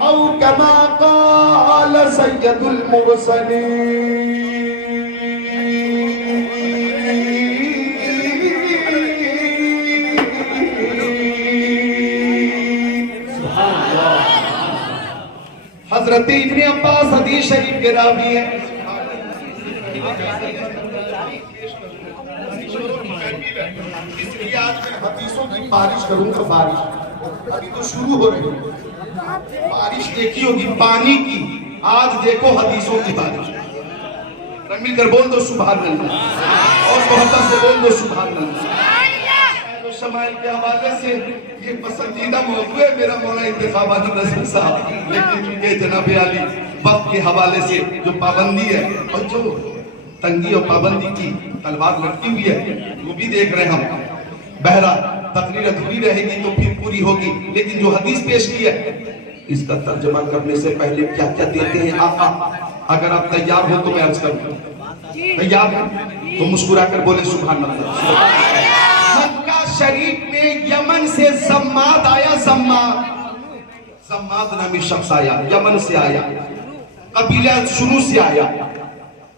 او کما قال سید المرسلین. حضرت ابن عباس حدیث شریف کے راوی ہیں. اس لیے آج میں حدیثوں کی بارش کروں گا. بارش ابھی تو شروع ہو رہی ہے. بارش دیکھی ہوگی پانی کی, آج دیکھو حدیثوں کی بارش. مل کر بول دو سبحان اللہ, اور محبت سے بول دو سبحان اللہ. شمائل کے حوالے سے یہ پسندیدہ موضوع ہے میرا مولا انتخابات الرسول صاحب, لیکن چونکہ جناب عالی وقت کے حوالے سے جو پابندی ہے اور جو تنگی اور پابندی کی تلوار لٹکی ہوئی ہے وہ بھی دیکھ رہے ہم. بہرحال تقریر ادھوری رہے گی تو پھر پوری ہوگی, لیکن جو حدیث پیش کی ہے اس کا ترجمہ کرنے سے پہلے کیا کیا دیتے ہیں آقا, اگر آپ تیار ہو تو میں عرض کروں. تیار ہیں تو مسکرا کر بولے سبحان اللہ. مکہ شریف میں یمن سے زماد آیا. زماد نامی شخص آیا, یمن سے آیا, قبیلہ شروع سے آیا,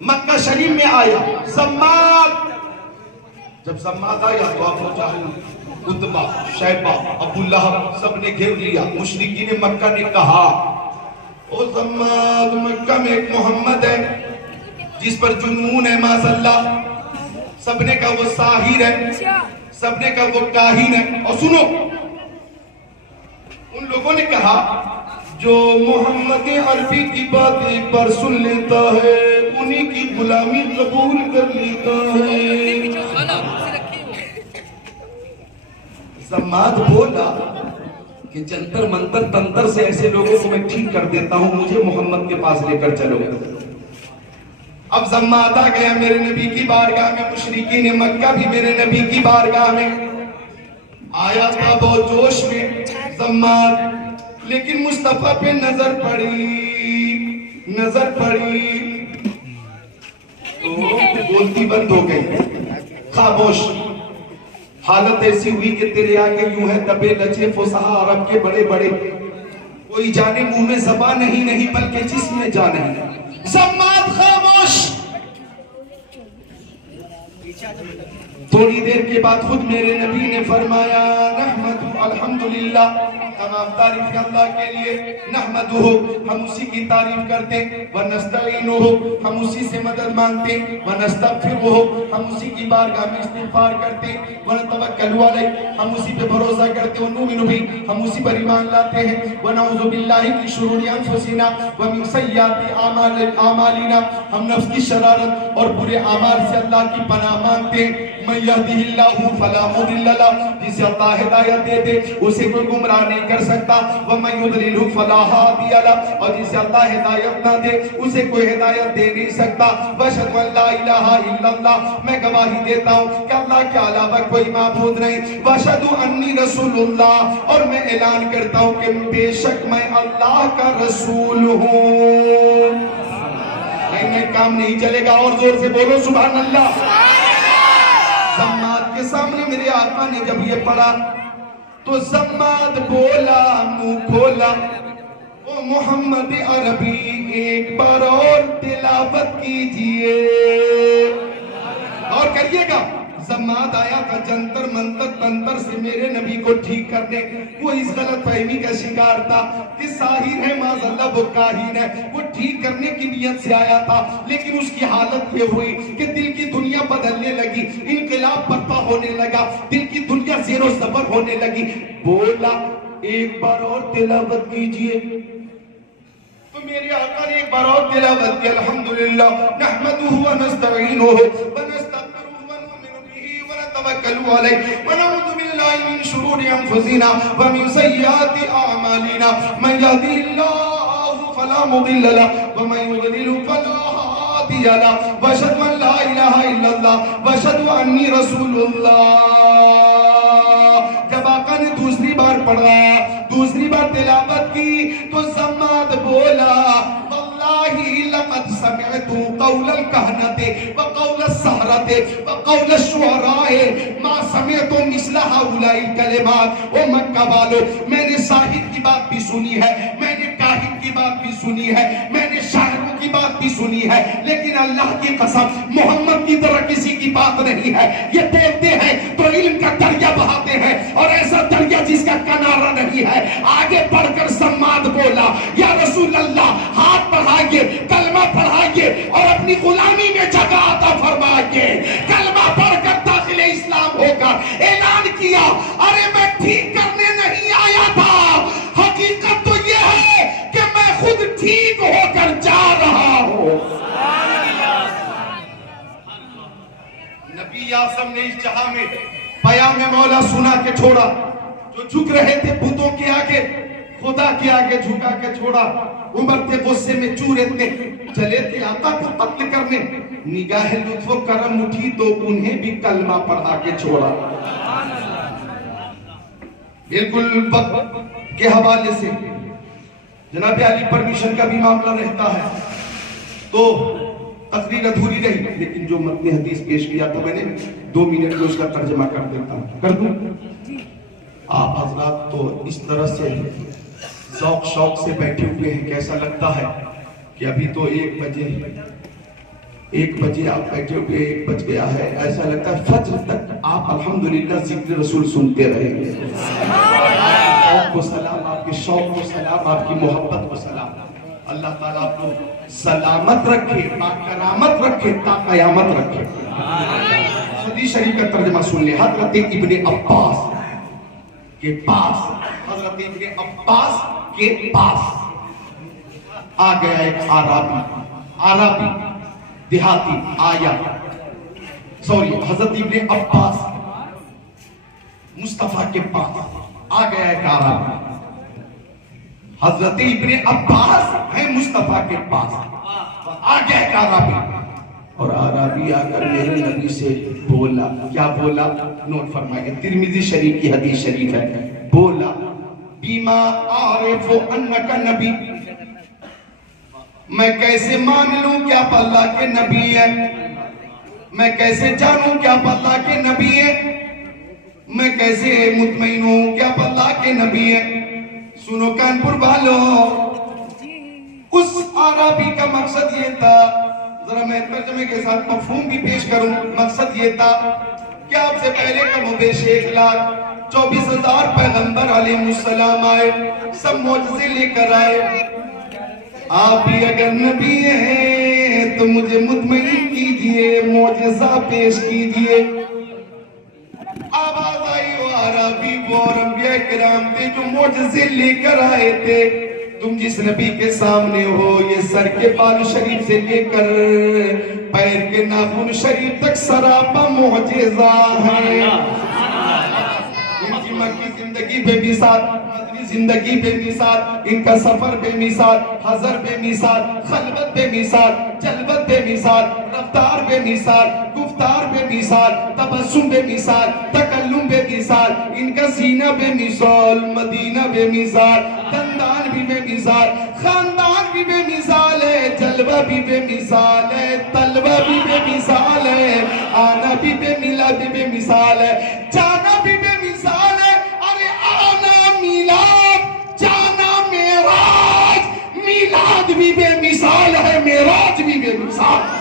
مکہ شریف میں آیا زماد. جب زماد آیا تو ابو جہل, عتبہ, شیبہ, ابو لہب سب نے گھیر لیا. مشرکین مکہ نے کہا او زماد, مکہ میں ایک محمد ہے جس پر جنون ہے معاذ اللہ. سب نے کہا وہ ساحر ہے, سب نے کہا وہ کاہن ہے. اور سنو, ان لوگوں نے کہا جو محمد عربی کی بات ایک بار سن لیتا ہے انہی کی غلامی قبول کر لیتا ہے. زماد بولا کہ جنتر منتر تنتر سے ایسے لوگوں کو میں ٹھیک کر دیتا ہوں, مجھے محمد کے پاس لے کر چلو. اب زماد آ گیا میرے نبی کی بارگاہ میں. مشرکین مکہ بھی میرے نبی کی بارگاہ میں آیا تھا بہت جوش میں زماد, لیکن مصطفیٰ پہ نظر پڑی تو بولتی بند ہو گئی, خاموش. حالت ایسی ہوئی کہ تیرے آگے یوں ہے دبے لچے فصحا عرب کے بڑے بڑے, کوئی جانے منہ میں زبان نہیں بلکہ جسم میں جان نہیں. زماد خاموش. تھوڑی دیر کے بعد خود میرے نبی نے فرمایا نحمد الحمدللہ, تمام تعریف اللہ کے لیے. نحمدہ, ہم اسی کی تعریف کرتے. ونستعینہ, ہم اسی سے مدد مانگتے. ونستغفرہ, ہم اسی کی بارگاہ میں استغفار کرتے. ونتوکل علیہ, ہم اسی پہ بھروسہ کرتے. ونؤمن بہ, ہم اسی پر ایمان لاتے ہیں. ونعوذ باللہ من شرور انفسنا ومن سیئات اعمالنا, ہم نفس کی شرارت اور برے اعمال سے اللہ کی پناہ مانگتے ہیں. من یہدہ اللہ فلا مضل لہ, جسے اللہ ہدایت دے دے اسے کوئی گمراہ نہیں کر سکتا. ومن یضللہ فلا ہادی لہ, اور جسے اللہ ہدایت نہ دے اسے کوئی ہدایت دے نہیں سکتا. واشہد ان لا الہ الا اللہ, میں گواہی دیتا ہوں کہ اللہ کے علاوہ کوئی معبود نہیں. واشہد انی رسول اللہ, اور میں اعلان کرتا ہوں کہ بے شک میں اللہ کا رسول ہوں. میں کام نہیں چلے گا, اور زور سے بولو سبحان اللہ. زماد کے سامنے میرے آقا نے جب یہ پڑھا تو زماد بولا, منہ کھولا, وہ محمد عربی ایک بار اور تلاوت کیجئے. اور کریے گا. زماد آیا تھا جنتر منتر تنتر سے میرے نبی کو ٹھیک کرنے. وہ اس غلط فہمی کا شکار تھا کہ ساحر ہے معاذ اللہ, وہ کاہن ہے. وہ ٹھیک کرنے کی نیت سے آیا تھا, لیکن اس کی حالت یہ ہوئی کہ دل کی دنیا بدلنے لگی, انقلاب برپا ہونے لگا, دل کی دنیا زیر و زبر ہونے لگی. بولا ایک بار اور تلاوت کیجئے. تو میرے آقا نے ایک بار اور تلاوت کی. الحمدللہ نحمدہ ونستعینہ ونستغفرہ ونتوکل علیہ ونعوذ باللہ من شرور انفسنا ومن سیئات اعمالنا. من یهدہ اللہ فلا مضل لہ ومن یضلل فلا ہادی لہ. واشہد ان لا الہ الا اللہ واشہد انی رسول اللہ. جب آقا نے دوسری بار پڑھا, دوسری بار تلاوت کی تو زماد بولا واللہ لقد سمعت قول الکہنۃ وقول السحرۃ وقول الشعراء ما سمعت مثل ہؤلاء الکلمات. او مکہ والو, میں نے شاہد کی کی بات بھی سنی ہے, میں نے کاہن کی بات بھی سنی ہے, میں نے شاعروں کی بات بھی سنی ہے, لیکن اللہ کی قسم محمد کی طرح کسی کی بات نہیں ہے. یہ دیکھتے ہیں تو علم کا دریا بہاتے ہیں, اور ایسا دریا جس کا کنارہ نہیں ہے. آگے بڑھ کر سماد بولا, یا رسول اللہ ہاتھ بڑھائیے, کلمہ پڑھائیے اور اپنی غلامی میں جگہ عطا فرمائیے. کلمہ پڑھ کر داخل اسلام ہوگا. اعلان کیا, ارے میں ٹھیک کرنے نہیں آیا تھا, حقیقت تو یہ ہے کہ میں خود ٹھیک ہو کر جا رہا ہوں. نبی اعظم نے اس جہاں میں پیام مولا سنا کے چھوڑا. جو جھک رہے تھے بتوں کے آگے, خدا کے آگے جھکا کے چھوڑا. عمر تھے غصے میں چورے تھے, چلے تھے آقا کو قتل کرنے, نگاہ لطف و کرم اٹھی تو انہیں بھی کلمہ پڑھا کے چھوڑا. بالکل وقت کے حوالے سے جناب علی پرمیشن کا بھی معاملہ رہتا ہے تو تقریر ادھوری رہی, لیکن جو متن حدیث پیش کیا تو میں نے 2 منٹ میں اس کا ترجمہ کر دیتا ہوں. کر دوں؟ آپ حضرات تو اس طرح سے ذوق شوق سے بیٹھے ہوئے ہیں, کیسا لگتا ہے کہ ابھی تو 1 بجے آپ بیٹھے ہوئے, 1 بج گیا ہے. ایسا لگتا ہے فجر تک آپ الحمدللہ ذکر رسول سنتے رہیں گے. شوق کو سلام, آپ کے شوق کو سلام, آپ کی محبت کو سلام. اللہ تعالیٰ آپ کو سلامت رکھے, کرامت رکھے, تا قیامت رکھے. حدیث شریف کا ترجمہ سن لیں. حضرت ابن عباس کے پاس, حضرت ابن عباس کے پاس آ گیا ایک عربی دیہاتی آیا. حضرت ابن عباس مصطفیٰ کے پاس آ گیا ایک عربی. حضرت ابن عباس ہے مصطفیٰ کے پاس, آ گیا ایک عربی, اور عربی آ کر میرے نبی سے بولا. کیا بولا؟ نوٹ فرمائیے, ترمذی شریف کی حدیث شریف ہے. بولا, بیما عارف انک نبی, میں کیسے مان لوں کہ آپ اللہ کے نبی ہیں, میں کیسے جانوں کہ آپ اللہ کے نبی ہیں, میں کیسے مطمئن ہوں کہ آپ اللہ کے نبی ہیں. سنو کانپور والوں, اس عربی کا مقصد یہ تھا, ذرا میں ترجمے کے ساتھ مفہوم بھی پیش کروں. مقصد یہ تھا کہ آپ سے پہلے کم و بیش 1,24,000 پیغمبر علیہ السلام آئے, سب معجزے لے کر آئے. آپ بھی اگر نبی ہیں تو مجھے مطمئن کیجئے, معجزہ پیش کیجئے. آواز آئی وہ عربی وہ انبیاء کرام تھے جو معجزے لے کر آئے تھے. تم جس نبی کے سامنے ہو, یہ سر کے بال شریف سے لے کر پیر کے ناخن شریف تک سراپا معجزہ ہے. ان کی مکی زندگی بے مثال, مدنی زندگی بے مثال, ان کا سفر بے مثال, حضر بے مثال, خلوت بے مثال, جلوت بے مثال, رفتار بے مثال, گفتار بے مثال, تبسم بے مثال, تکلم بے مثال. ان کا سینہ بے مثال, مدینہ بے مثال, دندان بھی بے مثال, خاندان بھی بے مثال ہے, جلوہ بھی بے مثال ہے, طلبہ بھی بے مثال ہے, آنا بھی بے مثال ہے, جانا بھی بے مثال ہے. ارے آنا میلاد, جانا معراج, میلاد بھی بے مثال ہے, معراج بھی بے مثال.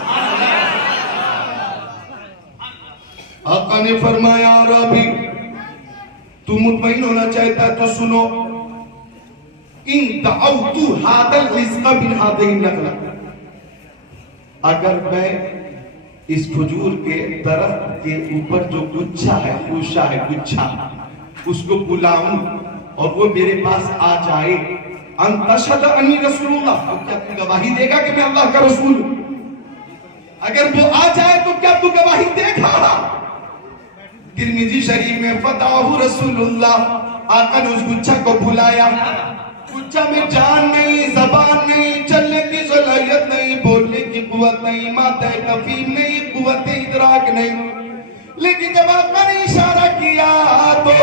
آقا نے فرمایا عربی تو مطمئن ہونا چاہتا ہے تو سنو, ان دعوت هذا الرزق من هذه النخلة, اگر میں اس کھجور کے درخت کے اوپر جو گچھا ہے, خوشہ ہے, گچھا, اس کو بلاؤں اور وہ میرے پاس آ جائے, ان تشہد انی رسول اللہ, تو کیا تو گواہی دے گا کہ میں اللہ کا رسول ہوں؟ اگر وہ آ جائے تو کیا تو گواہی دے گا؟ ترمذی شریف میں فتح رسول اللہ, آقا نے اس گچھا کو بلایا. گچھا میں جان نہیں, زبان نہیں, چلنے کی صلاحیت نہیں, بولنے کی قوت نہیں, مادہ تفہیم نہیں, قوت ادراک نہیں, لیکن جب آقا نے اشارہ کیا تو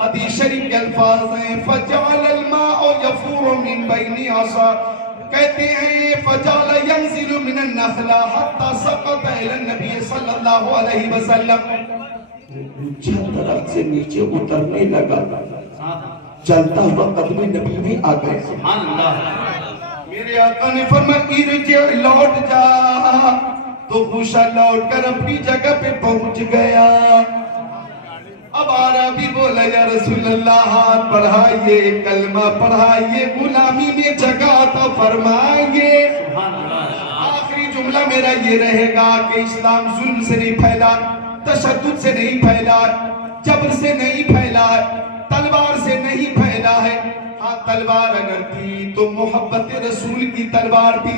حدیث شریف کے الفاظ ہیں فَجَعَلَ الْمَاءُ يَفُورُ مِنْ بَيْنِ عَصَا, کہتے ہیں فَجَعَلَ يَنزِلُ مِنَ النَّخْلَ حَتَّى سَقَطَ إِلَى النَّبِيِّ صلی اللہ علیہ وسلم. گچھا درخت سے نیچے اترنے لگا, چلتا ہوا قدم نبی میں آ گئے. سبحان اللہ. میرے آقا نے فرمایا ارجع لوٹ جا. تو خوشا لوٹ کر اپنی جگہ پہ پہنچ گیا. اب عربی بولا یا رسول اللہ ہاتھ بڑھائیے, کلمہ پڑھائیے, غلامی میں جگہ عطا فرمائیے. سبحان اللہ. آخری جملہ میرا یہ رہے گا کہ اسلام ظلم سے نہیں پھیلا, تشدد سے نہیں پھیلا, جبر سے نہیں پھیلا, تلوار سے نہیں پھیلا ہے. ہاں تلوار اگر تھی تو محبت رسول کی تلوار تھی,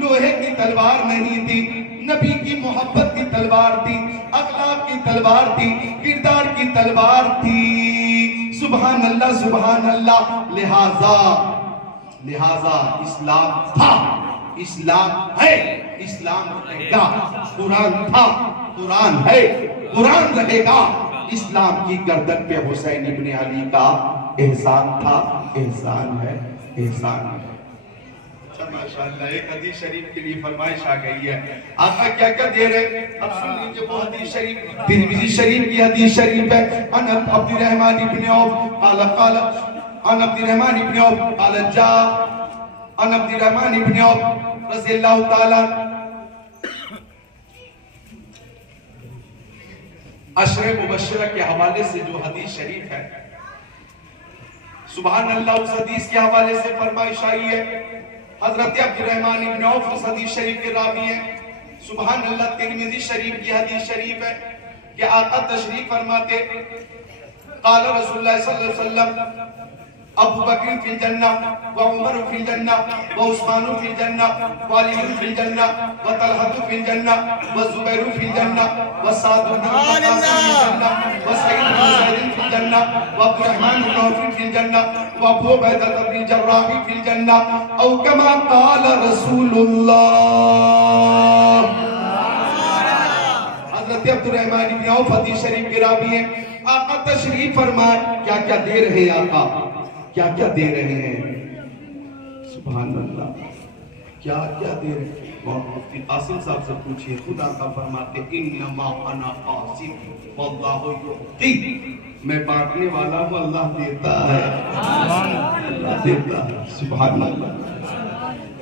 لوہے کی تلوار نہیں تھی. نبی کی محبت کی تلوار تھی, اخلاق کی تلوار تھی, کردار کی تلوار تھی. سبحان اللہ سبحان اللہ. لہذا اسلام تھا, اسلام ہے, اسلام رہے گا. قرآن تھا, قرآن ہے, قرآن رہے گا. اسلام کی گردن پہ حسین ابن علی کا احسان تھا, احسان ہے, احسان ہے. ماشاءاللہ ایک حدیث شریف کے لیے فرمائش آ گئی ہے. آقا کیا کیا دے رہے, اب سن لیجئے وہ حدیث شریف. ترمذی شریف کی حدیث شریف ہے. ان عبد الرحمن ابن عوف قال ان عبد الرحمن ابن عوف قال جاء ان عبد الرحمن ابن عوف رضی اللہ تعالی عشر مبشرہ کے حوالے سے جو حدیث شریف ہے, سبحان اللہ, اس حدیث کے حوالے سے فرمائش آئی ہے. حضرت عبد الرحمن ابن عوف اس حدیث شریف کے راوی ہیں. سبحان اللہ. ترمذی شریف کی حدیث شریف ہے کہ آقا تشریف فرماتے, قال رسول اللہ صلی اللہ علیہ وسلم ابو بکر فی الجنہ وعمر فی الجنہ وعثمان فی الجنہ وعلی فی الجنہ وطلحہ فی الجنہ وزبیر فی الجنہ وسعد بن وقاص فی الجنہ وسعید بن زید فی الجنہ وعبد الرحمن بن عوف فی الجنہ وابو عبیدہ بن الجراح فی الجنہ او کما قال رسول اللہ. حضرت عبد الرحمن بن عوف حدیث شریف کے راوی ہیں. آقا تشریف فرمائے, کیا کیا دے رہے آقا, کیا کیا دے رہے ہیں. سبحان اللہ, کیا کیا دے رہے ہیں. مفتی قاسم صاحب سے پوچھئے, خدا کا فرماتے انما انا قاسم واللہ یعطی, میں بانٹنے والا ہوں, اللہ دیتا ہے, اللہ دیتا ہے. سبحان اللہ.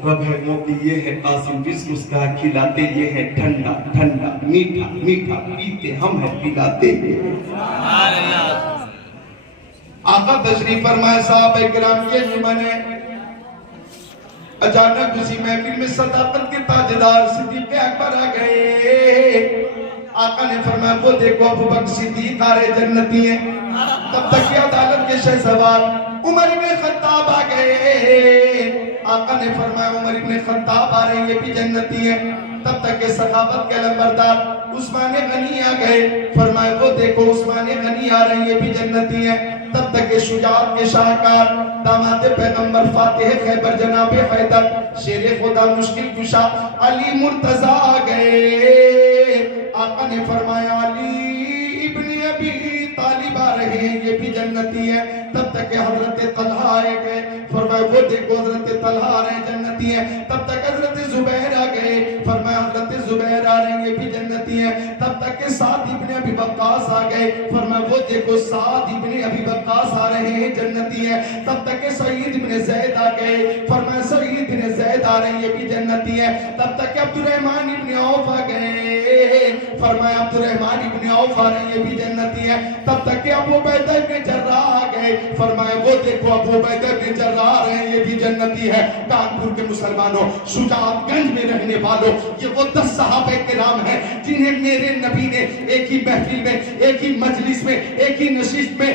رب ہے موتی یہ ہے قاسم, رزق اس کا کھلاتے یہ ہے ٹھنڈا ٹھنڈا, میٹھا میٹھا پیتے ہم ہیں, پلاتے یہ. آقا تشریف فرمائے. صحابہ کرام کے جمعنے اچانک اسی محفل میں صداقت کے تاجدار صدیق اکبر آ گئے. آقا نے فرمایا وہ دیکھو ابو بکر صدیق آ رہے, جنتی ہیں. تب تک کہ عدالت کے شہسوار عمر بن خطاب آ گئے. آقا نے فرمایا عمر بن خطاب آ رہے ہیں, یہ بھی جنتی ہیں. تب تک کہ سخاوت کے علمبردار عثمان غنی آ گئے. فرمایا وہ دیکھو عثمان غنی آ رہے ہیں, یہ بھی جنتی ہیں. تب تک کہ شجاعت کے شاہکار داماد پیغمبر فاتح خیبر جناب حیدر شیر خدا مشکل کشا علی مرتضی آ گئے. آقا نے فرمایا علی ابن ابی طالب آ رہے ہیں, یہ بھی جنتی ہے. تب تک کہ حضرت طلحہ آئے گئے. فرمایا وہ دیکھو حضرت طلحہ آ رہے ہیں, جنتی ہیں. تب تک حضرت زبیر آ گئے. فرمایا حضرت زبیر آ رہے ہیں, یہ بھی جنتی ہیں. تب تک کہ سعد ابن ابی وقاص آ گئے. فرمایا وہ دیکھو سعد ابن ابی وقاص آ رہے ہیں, جنتی ہیں. تب تک کہ سعید ابن زید آ گئے. فرمایا سعید ابن زید آ رہے ہیں, یہ بھی جنتی ہیں. تب تک کہ عبد الرحمن ابن عوف آ گئے. فرمایا عبد الرحمن ابن عوف آ رہے ہیں, یہ بھی جنتی ہیں. تب تک کہ ابو عبیدہ ابن جراح آ گئے. فرمایا وہ دیکھو ابو عبیدہ ابن جراح آ رہے ہیں, یہ بھی جنتی ہے. کانپور کے مسلمانوں, شجاعت گنج میں رہنے والوں, یہ وہ 10 صحابہ کرام ہیں جنہیں میرے نبی نے ایک ہی محفل میں, ایک ہی مجلس میں, ایک ہی نشست میں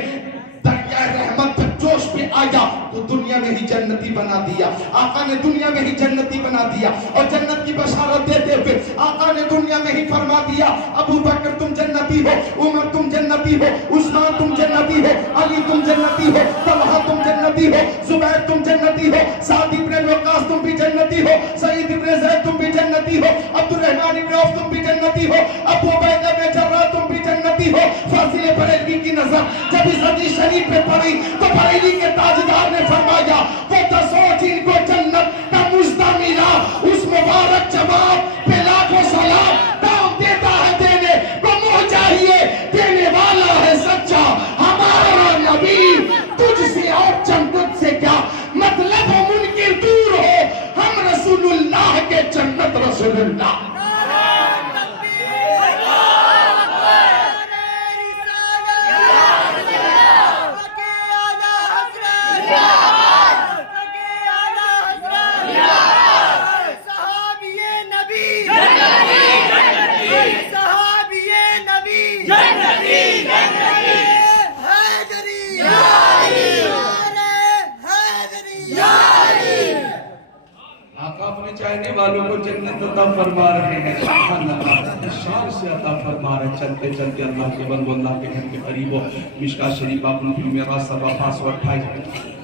دریا رحمت جوش پہ آیا تو دنیا میں ہی جنتی بنا دیا. آقا نے دنیا میں ہی جنتی بنا دیا, اور جنت کی بشارت دیتے ہوئے آقا نے دنیا میں ہی فرما دیا ابو بکر تم جنتی ہو, عمر تم جنتی ہو, عثمان تم جنتی ہو, علی تم جنتی ہو, طلحہ تم جنتی ہو, زبیر تم جنتی ہو, سعد ابن وقاص تم بھی جنتی ہو, سعید ابن زید تم بھی جنتی ہو, عبد الرحمن ابن عوف تم بھی جنتی ہو, ابو عبیدہ بن جراح تم بھی جنتی ہو. فاضل بریلوی کی نظر جب اس حدیث شریف پہ پڑی تو بریلی کے تاجدار نے فرمایا وہ 10 جن کو جنت کا مژدہ ملا, اس مبارک جواب پہ لاکھوں سلام. دام دیتا ہے دینے کو منہ چاہیے, دینے والا ہے سچا ہمارا نبی, تجھ سے اور رسول اللہ. چاہنے والوں کو جنت عطا فرما رہے ہیں. سبحان اللہ, شان سے عطا فرما رہے ہیں. چلتے چلتے اللہ کے بندو اللہ کے گھر کے قریب ہو. مشکاہ شریف آپ نے پھر میرا سبا 528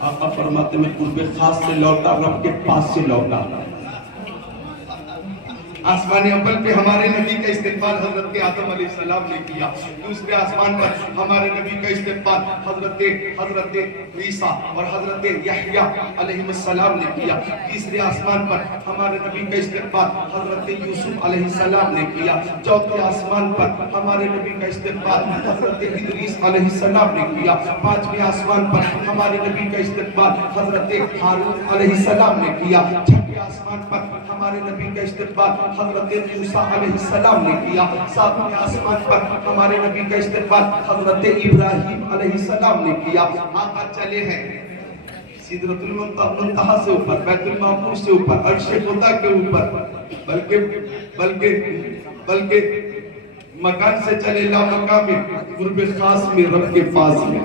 آقا فرماتے میں قرب خاص سے لوٹا, رب کے پاس سے لوٹا. آسمان اول پہ ہمارے نبی کا استقبال حضرت آدم علیہ السلام نے کیا. دوسرے آسمان پر ہمارے نبی کا استقبال حضرت عیسیٰ اور حضرت یحییٰ علیہ السلام نے کیا. تیسرے آسمان پر ہمارے نبی کا استقبال حضرت یوسف علیہ السلام نے کیا. چوتھے آسمان پر ہمارے نبی کا استقبال حضرت ادریس علیہ السلام نے کیا. پانچویں آسمان پر ہمارے نبی کا استقبال حضرت ہارون علیہ السلام نے کیا. چھٹے آسمان پر ہمارے نبی کا استقبال حضرت موسیٰ علیہ السلام نے کیا. ساتویں آسمان پر ہمارے نبی کا استقبال حضرت ابراہیم علیہ السلام نے کیا. آقا چلے ہیں سدرۃ المنتہا سے اوپر, بیت المعمور سے اوپر, عرش خدا کے اوپر, بلکہ مکان سے چلے لا مکان میں, قرب خاص میں, رب کے پاس میں.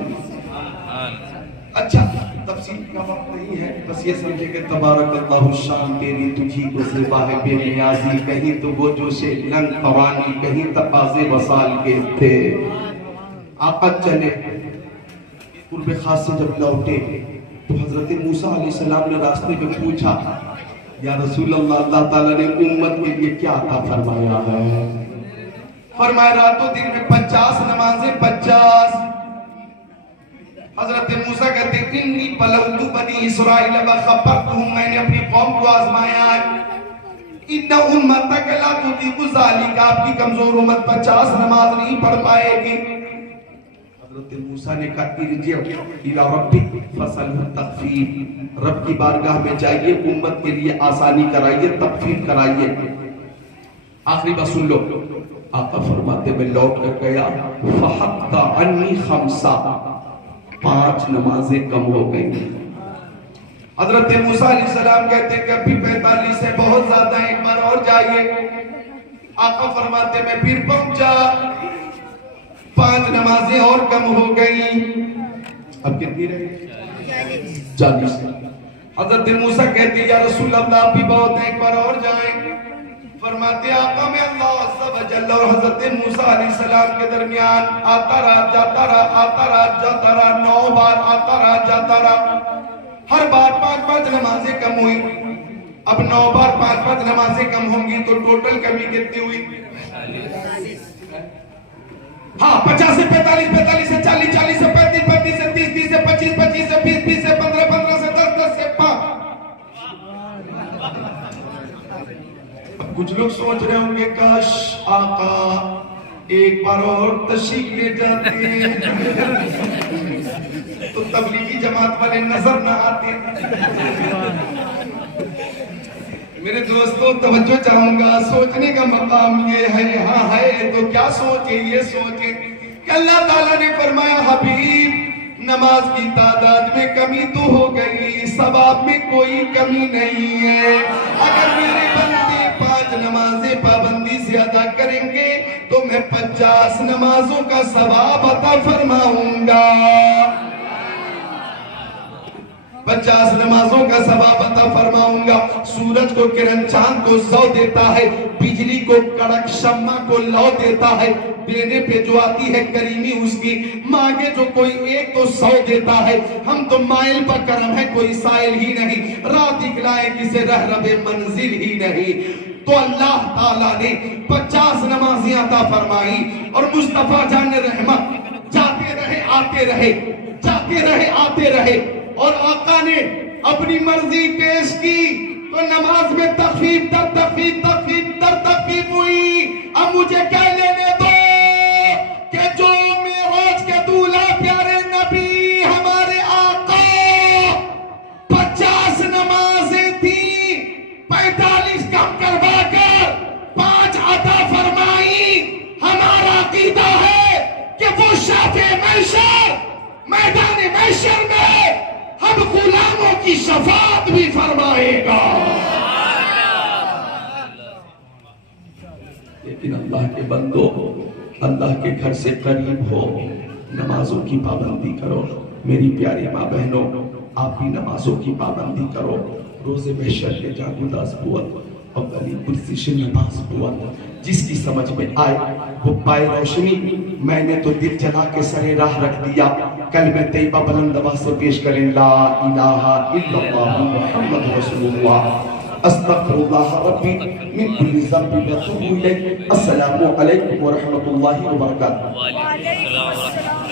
اچھا تفصیل کا وقت نہیں ہے, بس یہ سمجھے کہ تبارک اللہ شان تیری تجھی کو زیبا ہے بے نیازی. کہیں تو وہ جوش لنگ فوانی, کہیں تقاضے وصال کے تھے. آقا چلے قرب خاص سے جب لوٹے تو حضرت موسیٰ علیہ السلام نے راستے میں پوچھا, یا رسول اللہ, اللہ تعالیٰ نے امت کے لیے کیا عطا فرمایا ہے؟ فرمایا راتوں دن میں 50 نمازیں, 50. حضرت موسیٰ کہتے ہیں انی بلغت بنی اسرائیل وخبرتہم, میں نے اپنی قوم کو آزمایا ہے. ان امتک لا تطیق ذالک, آپ کی کمزور امت 50 نماز نہیں پڑھ پائے گی. حضرت موسیٰ نے کہا ارجع الی ربک فسألہ التخفیف, رب کی بارگاہ میں جائیے, امت کے لیے آسانی کرائیے, تخفیف کرائیے. آخری بات سن لو, آقا فرماتے میں لوٹ کر گیا فحط عنی 5 نمازیں کم ہو گئی. حضرت موسیٰ علیہ السلام کہتے ہیں کہ 45 سے بہت زیادہ, ایک بار اور جائیے. آقا فرماتے میں پھر پہنچا, 5 نمازیں اور کم ہو گئی. اب کتنی رہی؟ 40. حضرت موسیٰ کہتے ہیں یا رسول اللہ بھی بہت ہے, ایک بار اور جائیں. فرماتے آقا میں اللہ عز و جل اور حضرت موسیٰ علیہ السلام کے درمیان آتا رہا, جاتا رہا, آتا رہا, جاتا رہا, 9 بار آتا رہا, جاتا رہا. ہر بار 5 نمازیں کم ہوئی. اب 9 بار 5 نمازیں کم ہوں گی تو ٹوٹل کمی کتنی ہوئی؟ ہاں 50 سے 45, 45 سے 40, 40 سے 35, 35 سے 30, 30 سے 25, 25 سے 20, 20 سے 15, 15 سے 10, 10 سے 5. کچھ لوگ سوچ رہے ہوں گے کاش آقا ایک بار اور تشریف لے جاتے تو تبلیغی جماعت والے نظر نہ آتے. میرے دوستوں توجہ چاہوں گا, سوچنے کا مقام یہ ہے, ہاں ہے تو کیا سوچیں, یہ سوچیں کہ اللہ تعالیٰ نے فرمایا حبیب نماز کی تعداد میں کمی تو ہو گئی, ثواب میں کوئی کمی نہیں ہے. اگر میرے بندے 5 نمازیں پابندی سے ادا کریں گے تو میں 50 نمازوں کا ثواب عطا فرماؤں گا. 50 نمازوں کا ثواب عطا فرماؤں گا. سورج کو کرن چاند کو سو دیتا ہے, بجلی کو کڑک شمع کو لو دیتا ہے. دینے پہ جو آتی ہے کریمی اس کی, مانگے جو کوئی ایک تو 100 دیتا ہے. ہم تو مائل پر کرم ہے, کوئی سائل ہی نہیں, راہ دکھلائے کسے رہرب منزل ہی نہیں. تو اللہ تعالیٰ نے 50 نمازیں عطا فرمائی اور مصطفیٰ جان رحمت جاتے رہے آتے رہے, جاتے رہے آتے رہے, اور آقا نے اپنی مرضی پیش کی تو نماز میں تخفیف در تخفیف, تخفیف در تخفیف ہوئی. اب مجھے کہہ لینے دو کہ جو معراج کے دولہ پیارے نبی ہمارے آقا 50 نمازیں تھی, 45 کم کروا کر کی شفاعت بھی فرمائے گا۔ لیکن اللہ کے بندو، اللہ کے گھر سے قریب ہو، نمازوں کی پابندی کرو۔ میری پیاری ماں بہنوں، آپ بھی نمازوں کی پابندی کرو۔ روز محشر کے جاگوداز بوت اور گلی کرسی نماز بوت، جس کی سمجھ میں آئے وہ پائے روشنی۔ میں نے تو دل جلا کے سرے راہ رکھ دیا، کلمہ طیبہ بلند آواز سے پیش کریں، لا الہ الا اللہ محمد رسول اللہ، استغفر اللہ ربی من کل ذنب واتوب الیہ۔ السلام علیکم ورحمۃ اللہ وبرکاتہ۔ وعلیکم السلام ورحمۃ اللہ۔